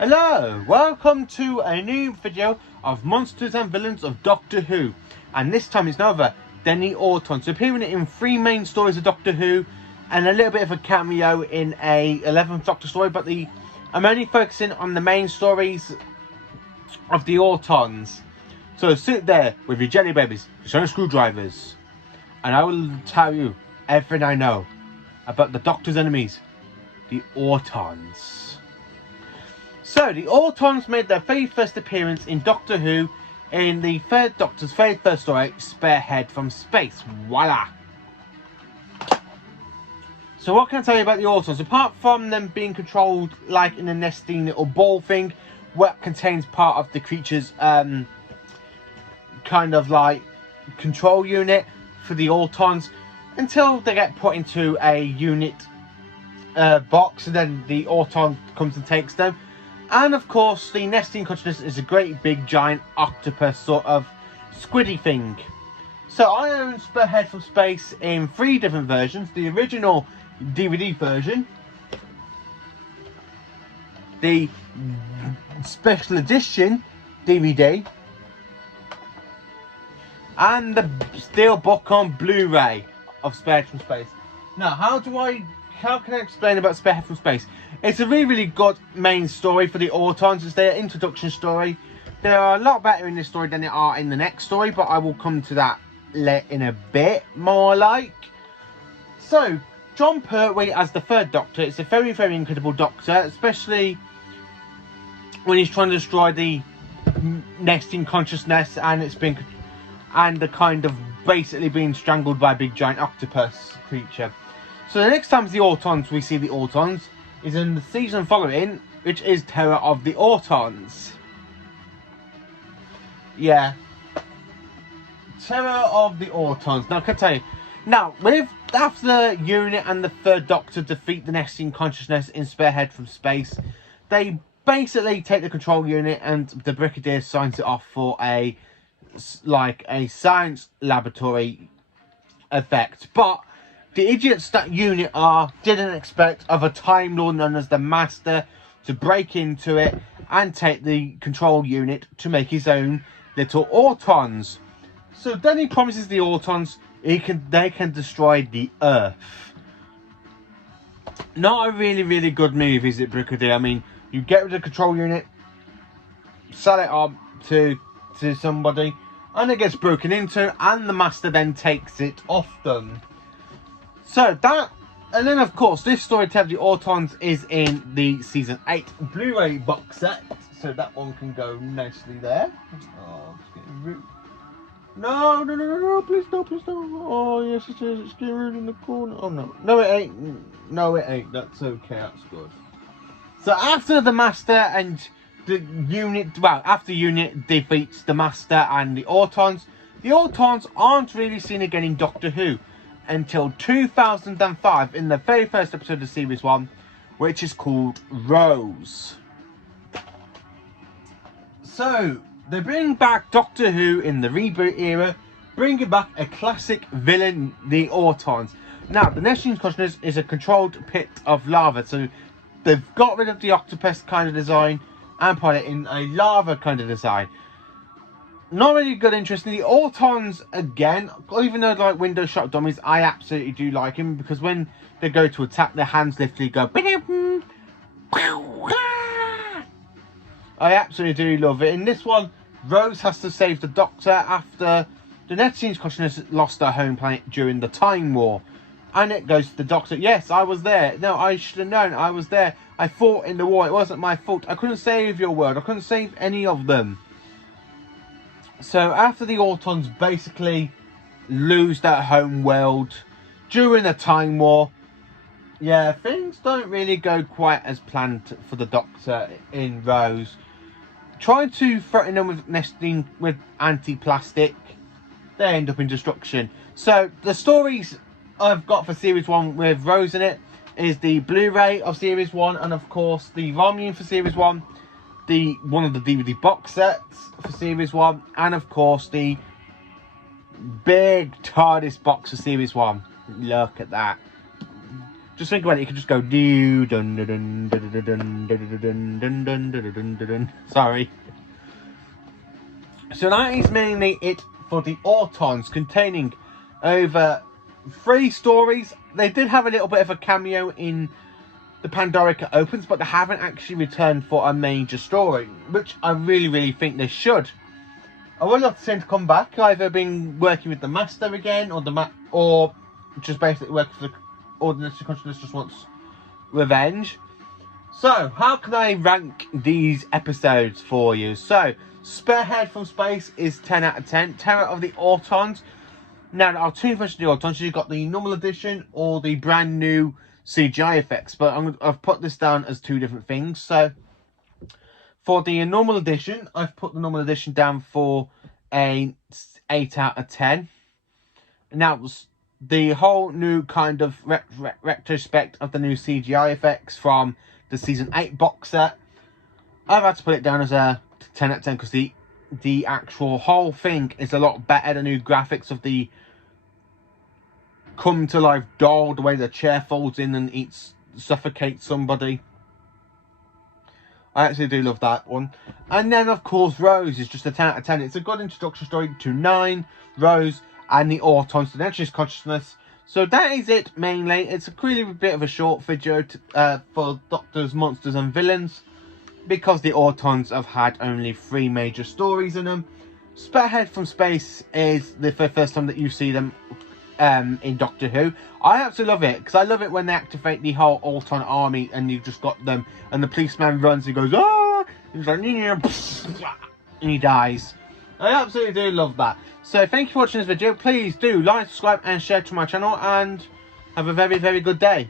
Hello, welcome to a new video of Monsters and Villains of Doctor Who. And this time it's none other than the Autons, appearing in 3 main stories of Doctor Who and a little bit of a cameo in a 11th Doctor story, but I'm only focusing on the main stories of the Autons. So sit there with your jelly babies, your sonic screwdrivers, and I will tell you everything I know about the Doctor's enemies, the Autons. So, the Autons made their very first appearance in Doctor Who in the 3rd Doctor's very first story, Spearhead from Space. Voila! So what can I tell you about the Autons? Apart from them being controlled like in a nesting little ball thing, what contains part of the creature's kind of like control unit for the Autons, until they get put into a unit box, and then the Auton comes and takes them. And of course, the nesting consciousness is a great big giant octopus sort of squiddy thing. So I own Spearhead from Space in 3 different versions. The original DVD version, the special edition DVD, and the steelbook on Blu-ray of Spearhead from Space. Now, how can I explain about Spearhead from Space? It's a really good main story for the Autons. It's their introduction story. They are a lot better in this story than they are in the next story, but I will come to that in a bit more like. So, John Pertwee as the 3rd Doctor. It's a very, very incredible Doctor, especially when he's trying to destroy the nesting consciousness and the kind of basically being strangled by a big giant octopus creature. So the next time we see the Autons is in the season following, which is Terror of the Autons. Yeah. Terror of the Autons. Now, can I tell you, now, after the unit and the 3rd Doctor defeat the nesting consciousness in Spearhead from Space, they basically take the control unit and the Brigadier signs it off for a science laboratory effect. But the idiots that unit didn't expect of a Time Lord known as the Master to break into it and take the control unit to make his own little Autons. So then he promises the Autons they can destroy the Earth. Not a really, really good move, is it, Brigadier? I mean, you get rid of the control unit, sell it on to somebody, and it gets broken into, and the Master then takes it off them. So that, and then of course this story tells the Autons is in the season 8 Blu-ray box set, so that one can go nicely there. Oh, it's getting rude. No, please no. Oh yes, it is. It's getting rude in the corner. Oh no, it ain't. No, it ain't. That's okay. That's good. So after the Master and the unit, after the unit defeats the Master and the Autons aren't really seen again in Doctor Who until 2005 in the very first episode of Series 1, which is called Rose. So, they bring back Doctor Who in the reboot era, bringing back a classic villain, the Autons. Now, the nesting consciousness is a controlled pit of lava, so they've got rid of the octopus kind of design and put it in a lava kind of design. Not really good interest in the Autons again, even though like window shot dummies, I absolutely do like him, because when they go to attack, their hands literally go. I absolutely do love it. In this one, Rose has to save the Doctor after the nesting consciousness lost their home planet during the Time War. And it goes to the Doctor. Yes, I was there. No, I should have known. I was there. I fought in the war. It wasn't my fault. I couldn't save your world. I couldn't save any of them. So after the Autons basically lose their home world during the Time War, yeah, things don't really go quite as planned for the Doctor in Rose. Trying to threaten them with nesting with anti-plastic, they end up in destruction. So the stories I've got for Series 1 with Rose in it is the Blu-ray of Series 1, and of course the volume for Series 1, one of the DVD box sets for Series 1, and of course the big TARDIS box for Series 1. Look at that. Just think about it. You could just go do dun dun dun dun dun dun dun dun dun dun dun dun. Sorry. So that is mainly it for the Autons, containing over 3 stories. They did have a little bit of a cameo in the Pandorica Opens, but they haven't actually returned for a major story, which I really think they should. I would love to see them to come back, either been working with the Master again, or just basically working for the Ordinance Consciousness just wants revenge. So, how can I rank these episodes for you? So, Spearhead from Space is 10 out of 10. Terror of the Autons. Now, there are 2 versions of the Autons. You've got the normal edition or the brand new CGI effects. But I've put this down as 2 different things. So, for the normal edition, I've put the normal edition down for a 8 out of 10. Now, the whole new kind of retrospect of the new CGI effects from the Season 8 box set, I've had to put it down as a 10 out of 10 because the actual whole thing is a lot better. The new graphics of the come to life doll, the way the chair folds in and suffocates somebody. I actually do love that one. And then, of course, Rose is just a 10 out of 10. It's a good introduction story to 9, Rose, and the Autons to the Next Consciousness. So that is it, mainly. It's a really bit of a short video for Doctors, Monsters, and Villains, because the Autons have had only 3 major stories in them. Spearhead from Space is the first time that you see them in Doctor Who. I absolutely love it, because I love it when they activate the whole Auton army and you've just got them, and the policeman runs and goes, ah! And he's like, and he dies. I absolutely do love that. So thank you for watching this video. Please do like, subscribe, and share to my channel, and have a very good day.